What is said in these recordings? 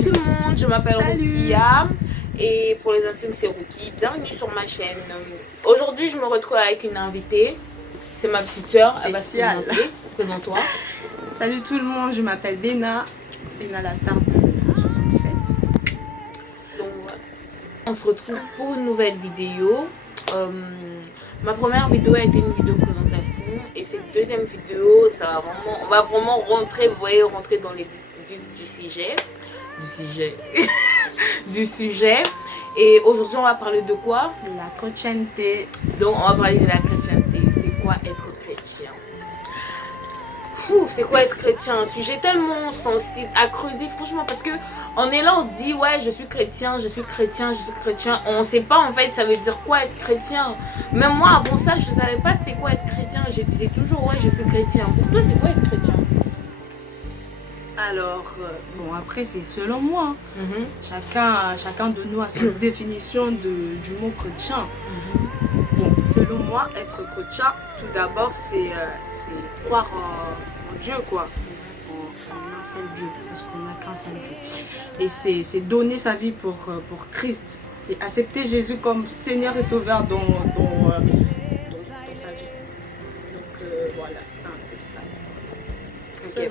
Salut tout le monde, je m'appelle Salut. Rukia et pour les intimes c'est Ruki. Bienvenue sur ma chaîne. Aujourd'hui je me retrouve avec une invitée, c'est ma petite soeur, elle va se Spéciale. présenter. Présente-toi. Salut tout le monde, je m'appelle Béna la star de 77. Donc voilà. On se retrouve pour une nouvelle vidéo. Ma première vidéo a été une vidéo présentation et cette deuxième vidéo, on va vraiment rentrer, vous voyez, rentrer dans les vifs du sujet. Et aujourd'hui, on va parler de quoi? La chrétienté. Donc, on va parler de la chrétienté. C'est quoi être chrétien? C'est quoi être chrétien? Un sujet tellement sensible à creuser, franchement, parce que on est là, on se dit, ouais, je suis chrétien, je suis chrétien, je suis chrétien. On sait pas, en fait, ça veut dire quoi être chrétien. Même moi, avant ça, je savais pas c'était quoi être chrétien. Je disais toujours, ouais, je suis chrétien. Pour toi, c'est quoi être chrétien? Alors, bon, après, c'est selon moi. Chacun de nous a sa définition du mot chrétien. Bon, selon moi, être chrétien, tout d'abord, c'est croire en Dieu, quoi. En un seul Dieu, parce qu'on n'a qu'un seul Dieu. Et c'est donner sa vie pour Christ. C'est accepter Jésus comme Seigneur et Sauveur dans sa vie. Donc, voilà, c'est un peu ça. Ok.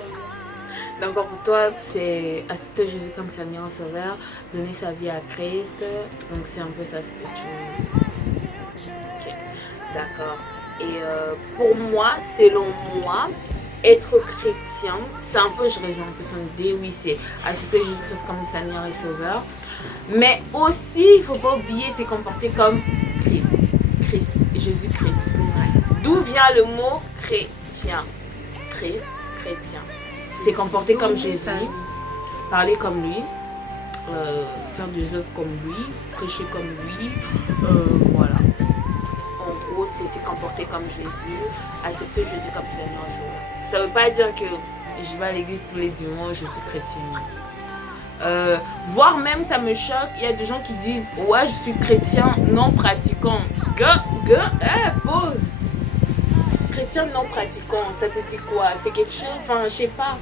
Donc pour toi, c'est accepter Jésus comme Seigneur et Sauveur, donner sa vie à Christ. Donc c'est un peu ça ce que tu... Ok, d'accord. Et pour moi, selon moi, être chrétien, c'est un peu, je rejoins un peu son idée, oui, c'est accepter Jésus-Christ comme Seigneur et Sauveur. Mais aussi, il ne faut pas oublier, c'est comporter comme Christ, Jésus-Christ. D'où vient le mot chrétien? Christ, chrétien. C'est comporter comme Jésus, parler comme lui, faire des œuvres comme lui, prêcher comme lui, voilà. En gros, c'est comporter comme Jésus, accepter Jésus comme Seigneur et Sauveur. Ça ne veut pas dire que je vais à l'église tous les dimanches, je suis chrétienne. Voire même, ça me choque, il y a des gens qui disent « Ouais, je suis chrétien non pratiquant. » Pause. Chrétien non pratiquant, ça te dit quoi? C'est quelque chose, enfin, je sais pas.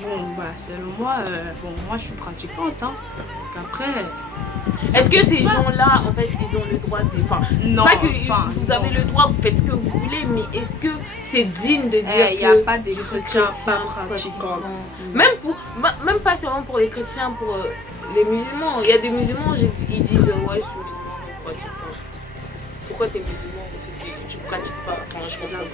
Bon, bah, selon moi, moi je suis pratiquante, hein. Donc après... Est-ce que ces gens-là, en fait, ils ont le droit de... Enfin, non, pas que vous avez le droit, vous faites ce que vous voulez, mais est-ce que c'est digne de dire il n'y a pas des chrétiens pas pratiquants. Même pas seulement pour les chrétiens, pour les musulmans. Il y a des musulmans, ils disent, ouais, je suis musulman, non pratiquant. Pourquoi t'es musulman? Tu pratiques pas, enfin, je comprends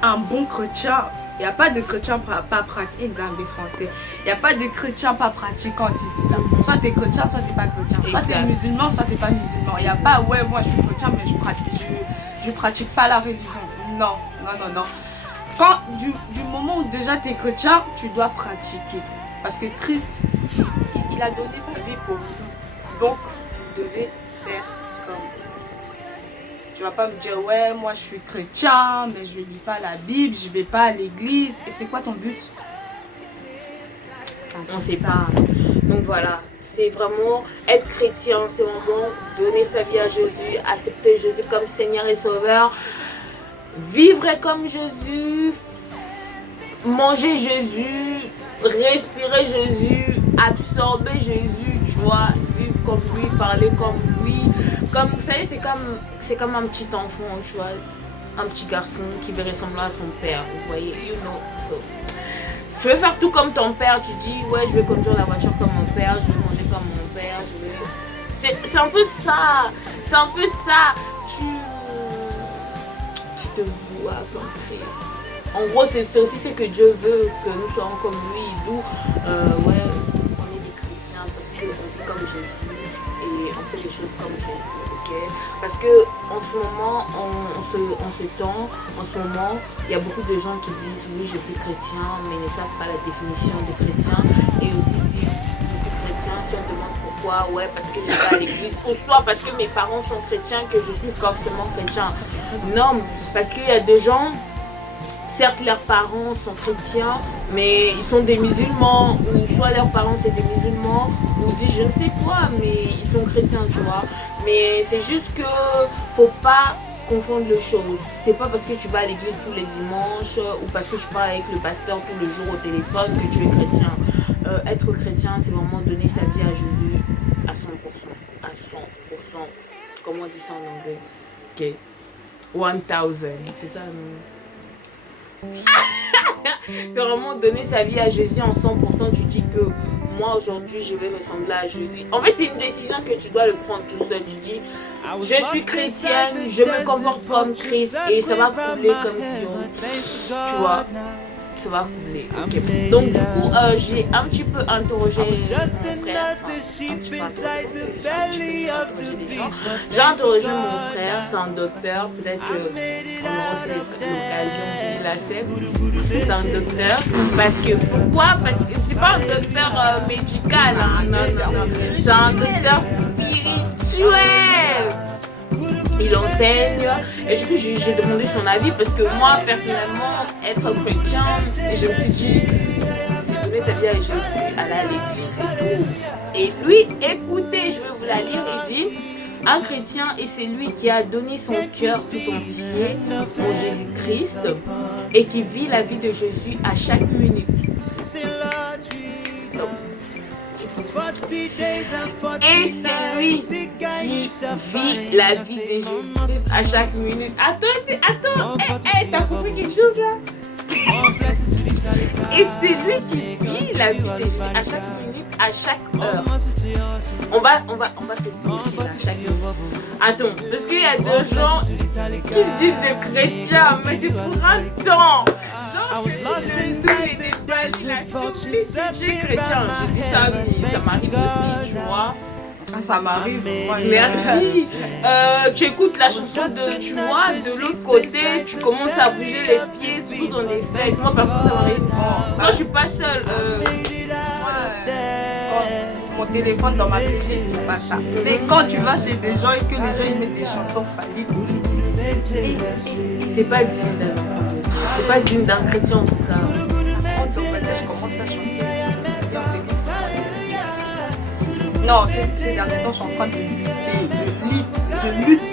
pas. Un bon chrétien, il n'y a pas de chrétien pas pratiquant, français. Il n'y a pas de chrétien pas pratiquant ici. Là. Soit tu es chrétien, soit tu n'es pas chrétien. Soit tu es musulman, soit tu n'es pas musulman. Il n'y a pas, ouais, moi je suis chrétien, mais je pratique pas la religion. Non. Quand, du moment où déjà tu es chrétien, tu dois pratiquer. Parce que Christ, il a donné sa vie pour nous. Donc, vous devez faire comme tu vas pas me dire ouais moi je suis chrétien mais je lis pas la Bible, je vais pas à l'église. Et c'est quoi ton but? On sait pas. Donc voilà, c'est vraiment être chrétien, c'est vraiment donner sa vie à Jésus, accepter Jésus comme Seigneur et Sauveur, vivre comme Jésus, manger Jésus, respirer Jésus, absorber Jésus, tu vois, vivre comme lui, parler comme lui. Comme vous savez, c'est comme un petit enfant, tu vois, un petit garçon qui veut ressembler à son père, vous voyez, you know. So, tu veux faire tout comme ton père, tu dis ouais je vais conduire la voiture comme mon père, je vais manger comme mon père, c'est un peu ça, tu te vois comme Christ. En gros c'est aussi ce que Dieu veut, que nous soyons comme lui, d'où ouais on est des chrétiens parce qu'on vit comme Jésus et on fait les choses comme Jésus. Parce que en ce moment, en ce moment, il y a beaucoup de gens qui disent oui je suis chrétien mais ne savent pas la définition de chrétien et aussi disent je suis chrétien, si on demande pourquoi, ouais parce que je vais à l'église ou soit parce que mes parents sont chrétiens que je suis forcément chrétien. Non, parce qu'il y a des gens, certes leurs parents sont chrétiens mais ils sont des musulmans ou soit leurs parents c'est des musulmans ou disent je ne sais quoi mais ils sont chrétiens tu vois. Mais c'est juste que faut pas confondent les choses. C'est pas parce que tu vas à l'église tous les dimanches ou parce que tu parles avec le pasteur tous les jours au téléphone que tu es chrétien. Être chrétien, c'est vraiment donner sa vie à Jésus à 100%. À 100%. Comment on dit ça en anglais? Ok. 1000. C'est ça, non? C'est vraiment donner sa vie à Jésus en 100%. Tu dis que moi aujourd'hui je vais ressembler à Jésus. En fait, c'est une décision que tu dois le prendre tout seul. Tu dis je suis chrétienne, je me comporte comme Christ et ça va couler comme si on, tu vois, ça va couler. Okay. Donc du coup, j'ai un petit peu interrogé mon frère. J'ai interrogé mon frère, c'est un docteur. Peut-être qu'on aura aussi l'occasion s'il accepte. C'est un docteur. Parce que pourquoi? Parce que c'est pas un docteur médical. Non. C'est un docteur spirituel. Il enseigne et du coup j'ai demandé son avis parce que moi personnellement être chrétien, je me suis dit c'est donner sa vie à Jésus, aller à l'église et tout. Et lui, écoutez, je vais vous la lire, il dit un chrétien et c'est lui qui a donné son cœur tout entier pour Jésus-Christ et qui vit la vie de Jésus à chaque minute. Stop. Et c'est lui qui vit la vie de Jésus à chaque minute. Attends, t'as compris quelque chose là? Et c'est lui qui vit la vie de Jésus à chaque minute, à chaque heure. On va se dire à chaque heure. Attends, parce qu'il y a des gens qui se disent des chrétiens, mais c'est pour un temps. Je suis chrétien, je dis ça, mais ça m'arrive aussi, tu vois. Ah, ça m'arrive. Merci. Tu écoutes la chanson de, tu vois, de l'autre côté, tu commences à bouger les pieds sous ton effet. Moi, parfois, ça m'arrive. Quand je suis pas seule, mon téléphone dans ma playlist, c'est pas ça. Mais quand tu vas chez des gens et que les gens ils mettent des chansons faillies, c'est pas digne d'un, c'est pas digne d'un chrétien en tout cas. Je commence à chanter. Non, c'est derniers temps, je suis en train de lutte.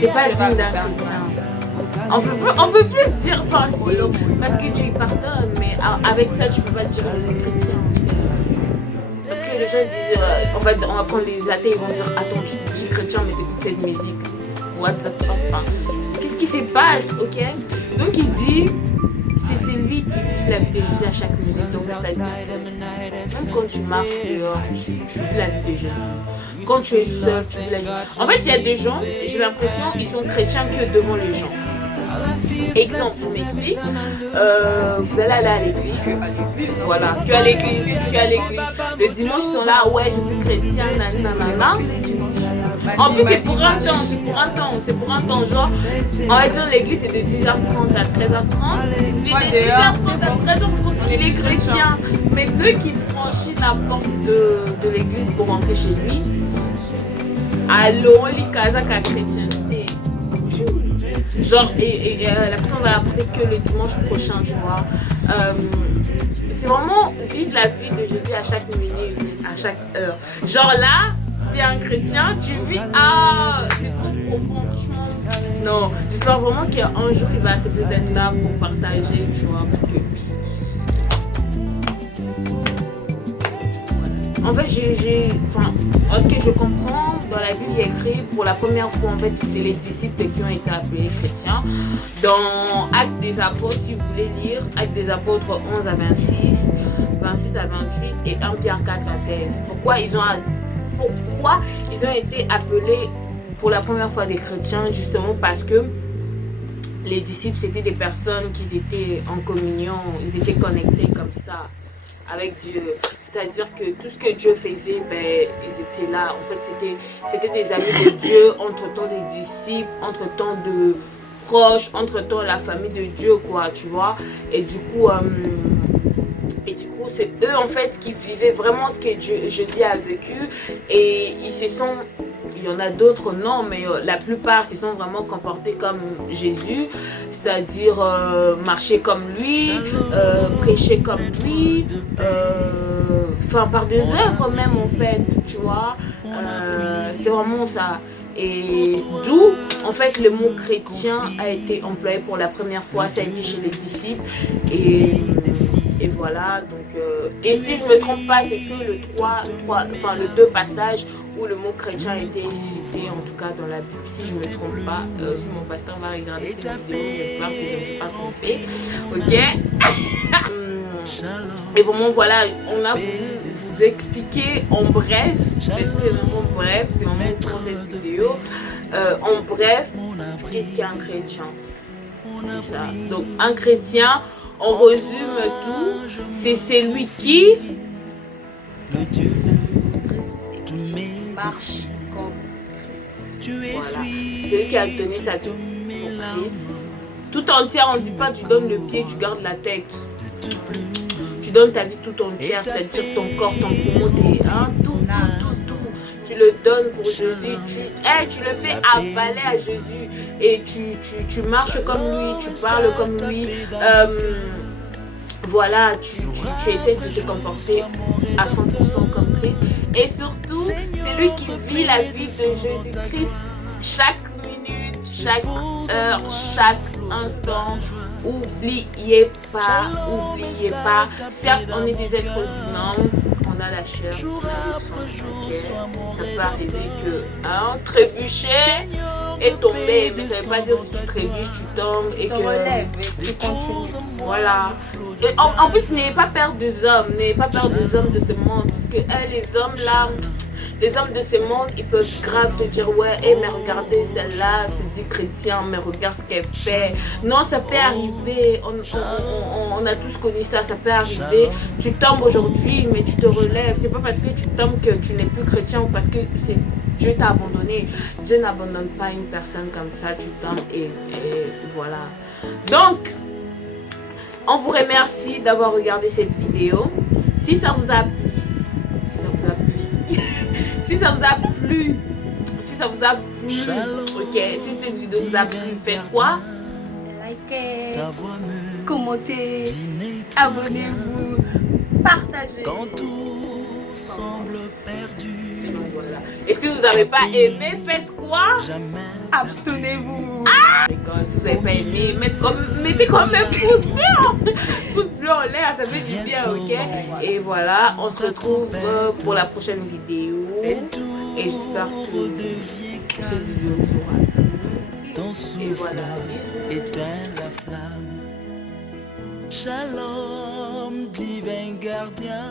C'est pas digne d'un chrétien. On peut plus dire, enfin si, parce que Dieu pardonne, mais avec ça tu peux pas dire que c'est chrétien. Parce que les gens disent, on va prendre les athées, ils vont dire, attends, tu dis chrétien mais t'écoutes cette musique. What the fuck, qu'est-ce qui se passe, ok? Donc il dit, c'est lui qui vit la vie de Jésus à chaque minute. Donc c'est-à-dire, même quand tu marches dehors, tu vis la vie de Jésus. Quand tu es seul, tu vis la vie. En fait, il y a des gens, j'ai l'impression qu'ils sont chrétiens que devant les gens. Exemple, on m'explique, vous allez aller à l'église, voilà, tu es à l'église, le dimanche ils sont là, ouais, je suis chrétien, nanana. En plus c'est pour un temps, genre, on va dire l'église c'est de 10h30 à 13h30, c'est de 10h30 à 13h30, il est chrétien, mais dès qu'il franchit la porte de l'église pour rentrer chez lui, alors on lit Kazaka chrétienté. Genre, et la personne va apprendre que le dimanche prochain, tu vois. C'est vraiment vivre la vie de Jésus à chaque minute, à chaque heure. Genre là, tu es un chrétien, tu vis, c'est trop profond, franchement. Non, j'espère vraiment qu'un jour il va accepter d'être là pour partager, tu vois, parce que en fait, ce que je comprends dans la Bible, il est écrit pour la première fois, en fait, c'est les disciples qui ont été appelés chrétiens. Dans Actes des Apôtres, si vous voulez lire, Actes des Apôtres 11 à 26, 26 à 28 et 1 Pierre 4 à 16. Pourquoi ils ont été appelés pour la première fois des chrétiens? Justement parce que les disciples, c'était des personnes qui étaient en communion, ils étaient connectés comme ça avec Dieu, c'est-à-dire que tout ce que Dieu faisait, ils étaient là. En fait, c'était des amis de Dieu, entre-temps des disciples, entre-temps de proches, entre-temps la famille de Dieu, quoi, tu vois. Et du coup, c'est eux, en fait, qui vivaient vraiment ce que Jésus a vécu. Et il y en a d'autres, non, mais la plupart se sont vraiment comportés comme Jésus, c'est-à-dire marcher comme lui, prêcher comme lui, par des œuvres même en fait, tu vois, c'est vraiment ça. Et d'où En fait, le mot chrétien a été employé pour la première fois, ça a été chez les disciples. Et voilà, donc, et si je ne me trompe pas, c'est que le 2 passages où le mot chrétien a été cité, en tout cas dans la Bible, si je ne me trompe pas. Si mon pasteur va regarder cette vidéo, j'espère que je ne me suis pas trompée. Ok. Et vraiment, voilà, on a voulu vous expliquer en bref, c'est vraiment bref, c'est vraiment pour cette vidéo, en bref, qu'est-ce qu'un chrétien. C'est ça. Donc, un chrétien, on résume tout, c'est celui qui Marche comme Christ. voilà, celui qui a donné sa vie pour Christ. Tout entière, on ne dit pas tu donnes le pied, tu gardes la tête. Tu donnes ta vie tout entière, c'est-à-dire ton corps, ton poumon, tout. Tu le donnes pour Jésus, tu le fais avaler à Jésus et tu marches comme lui, tu parles comme lui. Voilà, tu essaies de te comporter à 100% comme Christ. Et surtout, c'est lui qui vit la vie de Jésus-Christ chaque minute, chaque heure, chaque instant. N'oubliez pas, certes on est des êtres humains, on a la chair, on a le sang, ça peut arriver que un trébuchet est tombé, mais ça ne veut pas dire que si tu trébuches, tu tombes et que relèves et tu continues. Voilà. Et en plus, n'ayez pas peur des hommes, de ce monde, parce que les hommes là, les hommes de ce monde, ils peuvent grave te dire ouais, mais regardez celle-là, c'est dit chrétien, mais regarde ce qu'elle fait. Non, ça peut arriver, on a tous connu ça, ça peut arriver. Tu tombes aujourd'hui, mais tu te relèves. C'est pas parce que tu tombes que tu n'es plus chrétien ou parce que Dieu t'a abandonné. Dieu n'abandonne pas une personne comme ça, tu tombes et voilà. Donc, on vous remercie d'avoir regardé cette vidéo. Si ça vous a plu, ok, si cette vidéo vous a plu, faites quoi? Likez, commentez, abonnez-vous, partagez. Quand tout semble perdu, Sinon, voilà. Et si vous n'avez pas aimé, faites quoi? jamais Abstenez-vous. Si vous n'avez pas aimé, mettez comme un pouce bleu en l'air, ça fait du bien, ok? Et voilà, on se retrouve pour la prochaine vidéo. Et j'espère que cette vidéo vous aura plu. ton Et souffle voilà, bisous. éteint la flamme. Shalom, divin gardien.